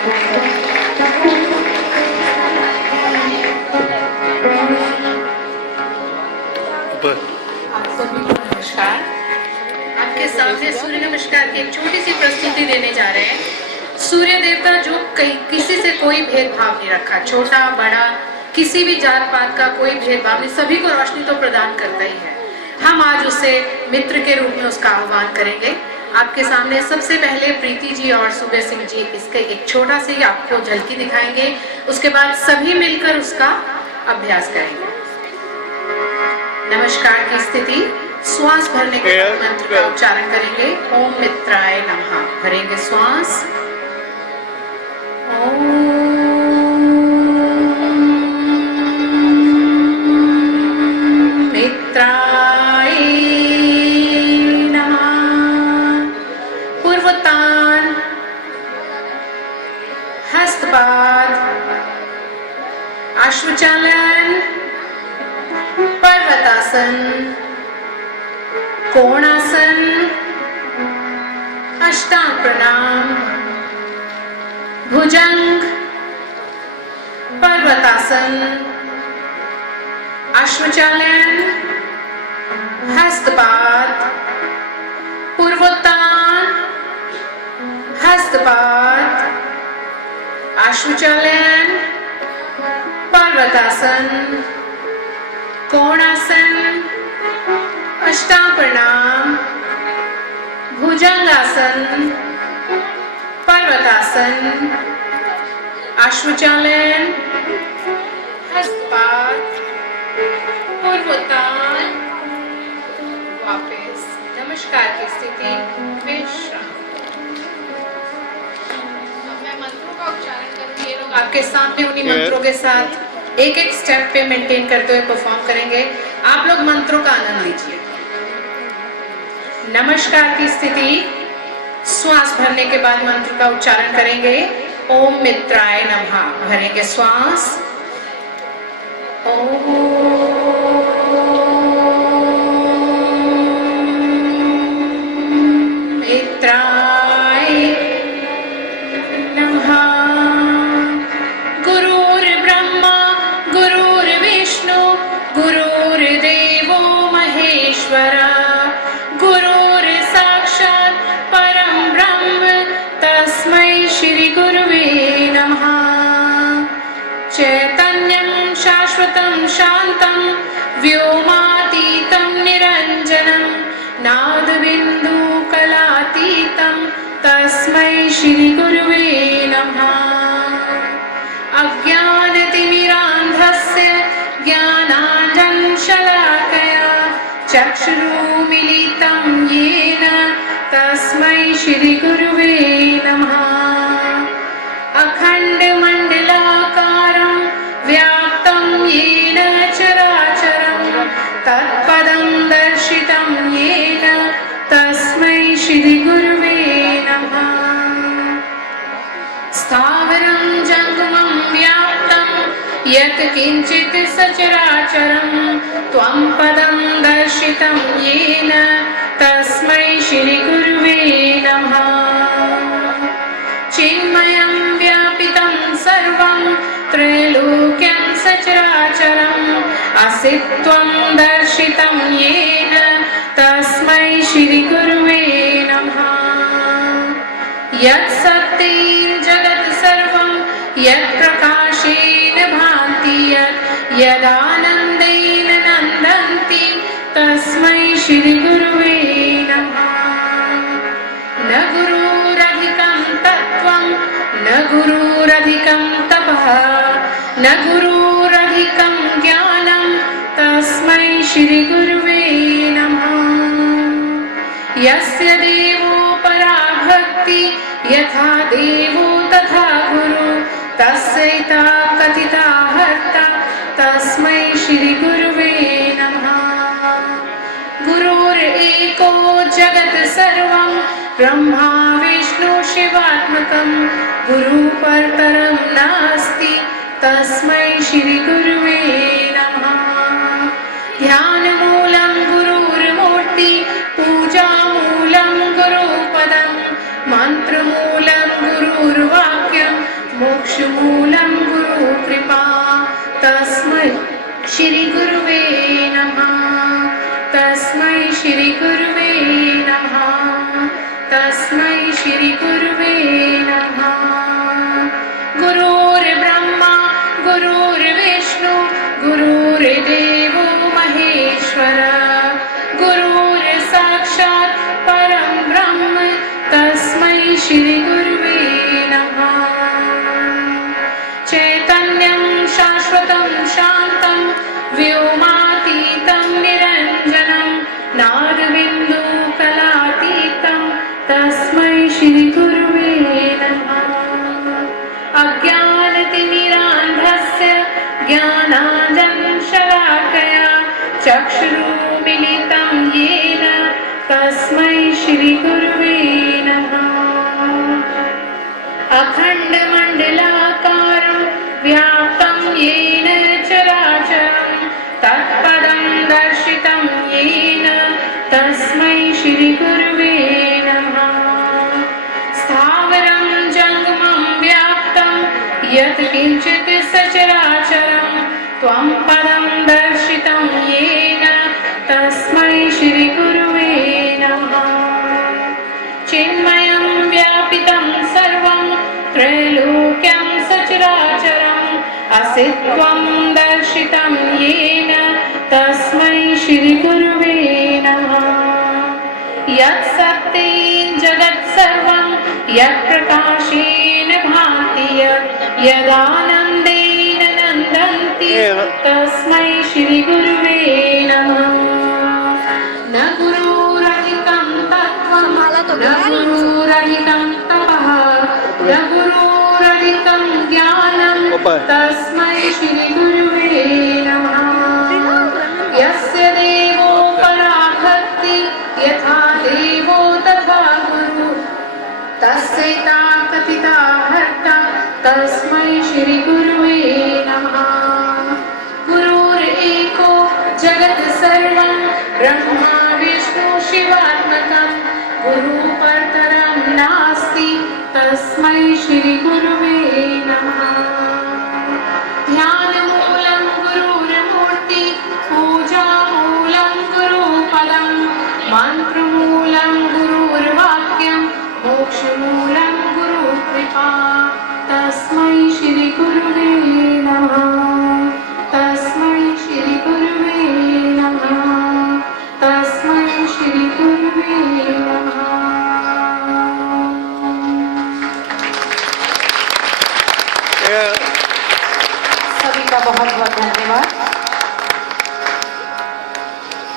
आप सभी को नमस्कार। आपके सामने सूर्य नमस्कार की एक छोटी सी प्रस्तुति देने जा रहे हैं। सूर्य देवता जो किसी से कोई भेदभाव नहीं रखा, छोटा बड़ा किसी भी जात पात का कोई भेदभाव नहीं, सभी को रोशनी तो प्रदान करता ही है। हम आज उसे मित्र के रूप में उसका आह्वान करेंगे। आपके सामने सबसे पहले प्रीति जी और सुबह सिंह जी इसके एक छोटा सी आपको झलकी दिखाएंगे, उसके बाद सभी मिलकर उसका अभ्यास करेंगे। नमस्कार की स्थिति, श्वास भरने के बाद मंत्र का उच्चारण करेंगे। ओम मित्राय नमः। भरेंगे श्वास। ओम मित्राय नमः। पूर्वोत्तान, हस्तपाद, अश्वचालन, पर्वतासन, कोणासन, अष्टांग प्रणाम, भुजंग, पर्वतासन, अश्वचालन, हस्तपाद, पूर्वोत्तान, हस्तपाद, अश्वचालन, पर्वतासन, कोणासन, अष्टांग प्रणाम, भुजंगासन, पर्वतासन, अश्वचालन, हस्तपाद, पूर्वोत्तान, वापस नमस्कार की स्थिति, विश्राम। मैं मंत्रों का उच्चारण करूंगी, ये लोग आपके सामने उन्हीं मंत्रों के साथ एक एक स्टेप पे मेंटेन करते हुए परफॉर्म करेंगे। आप लोग मंत्रों का आनंद लीजिए। नमस्कार की स्थिति, श्वास भरने के बाद मंत्र का उच्चारण करेंगे। ओम मित्राय नमः। भरेंगे श्वास। ओम मित्राय नमः। गुरुर्ब्रह्मा गुरुर्विष्णु गुरुर्देवो महेश्वरा, गुरुर्साक्षात् परं ब्रह्म तस्मै श्री गुरुवे नमः। चैतन्यं शाश्वतं शान्तं व्योमातीतं निरञ्जनं नादबिन्दु कलातीतं तस्मै श्री गुरुवे नमः। अज्ञानतिमिरान्धस्य ज्ञानाञ्जनशलाकया चक्षुरुन्मीलितं येन तस्मै श्री गुरुवे नमः। अखण्डमण्डलाकारं व्याप्तं येन चराचरं तत्पदं दर्शितं येन तस्मै श्री गुरुवे नमः। स्थावरं जङ्गमं व्याप्तं यत् किञ्चित् सचराचरं त्वं पदं दर्शितं येन तस्मै श्री गुरुवे नमः। चिन्मयं व्यापितं सर्वं त्रैलोक्यं सचराचरं अस्तित्वं दर्शितं येन तस्मै श्री गुरुवे नमः। यत् सत्यैर्जगत् सर्वं यत् प्रकाशेन भान्ति यत् यदानन्देन नन्दन्ति तस्मै श्री गुरुवे नमः। न गुरुरधिकं तत्त्वं न गुरुरधिकं तपः न गुरुरधिकं ज्ञानं तस्मै श्री गुरुवे नमः। यस्य देवो परा भक्ति यथा देवो तथा गुरु तस्यैता कथिता हर्ता तस्मै श्री गुरुवे नमः। गुरुरेको जगत् सर्वं ब्रह्मा विष्णु शिवात्मकं गुरु परतरं नास्ति तस्मै श्री गुरुवे नमः। ध्यानमूलं गुरुर्मूर्ति पूजामूलं गुरुपदं मंत्रमूलं गुरुर्वाक्यं मोक्षमूलं गुरुकृपा तस्मै श्री गुरुवे नमः तस्मै श्री गुरुवे नमः तस्मै श्री गुरुवे नमः गुरुर्ब्रह्मा गुरुर्विष्णु गुरुर्देवो महेश्वर गुरुर्साक्षात् परं ब्रह्म तस्मै श्री गुरुवे नमः चैतन्यं शाश्वतं शान्तं व्योमातीतं निरञ्जनं नादबिन्दुकलातीतं तस्मै श्री गुरुवे नमः अज्ञानतिमिरान्धस्य ज्ञानाञ्जनशलाकया चक्षुरुन्मीलितं येन तस्मै श्री गुरुवे नमः अखण्डमण्डलाकारं व्याप्तं येन चराचरं तत्पदं दर्शितं येन तस्मै श्री गुरुवे नमः स्थावरं जङ्गमं व्याप्तं यत् किञ्चित् सचराचरं त्वं पदं दर्शितं येन तस्मै श्री गुरुवे नमः चिन्मयं व्यापितं सर्वं त्रैलोक्यं सचराचरम् असित्वं दर्शितं येन तस्मै श्री गुरुवे नमः यत् सत्येन जगत् सर्वं यत् प्रकाशेन भाति यदानन्देन नन्दन्ति तस्मै श्री गुरुवे नमः न गुरुरधिकं तत्त्वं न गुरुरधिकं तपः न गुरुरधिकं ज्ञानं तस्मै श्री गुरुवे नमः यस्य देवो परा भक्ति यथा देवो तथा गुरु तस्यैता कथिता हर्ता तस्मै श्री गुरुवे नमः गुरुरेको जगत् सर्वं ब्रह्मा विष्णु शिवात्मकं गुरु परतरं नास्ति तस्मै श्री गुरुवे नमः ध्यानमूलं गुरुर्मूर्ति पूजामूलं गुरुपदं मन्त्रमूलं गुरुर्वाक्यं मोक्षमूलं गुरुकृपा तस्मै श्री गुरुवे नमः तस्मै श्री गुरुवे नमः तस्मै श्री गुरुवे नमः सभी का बहुत बहुत धन्यवाद।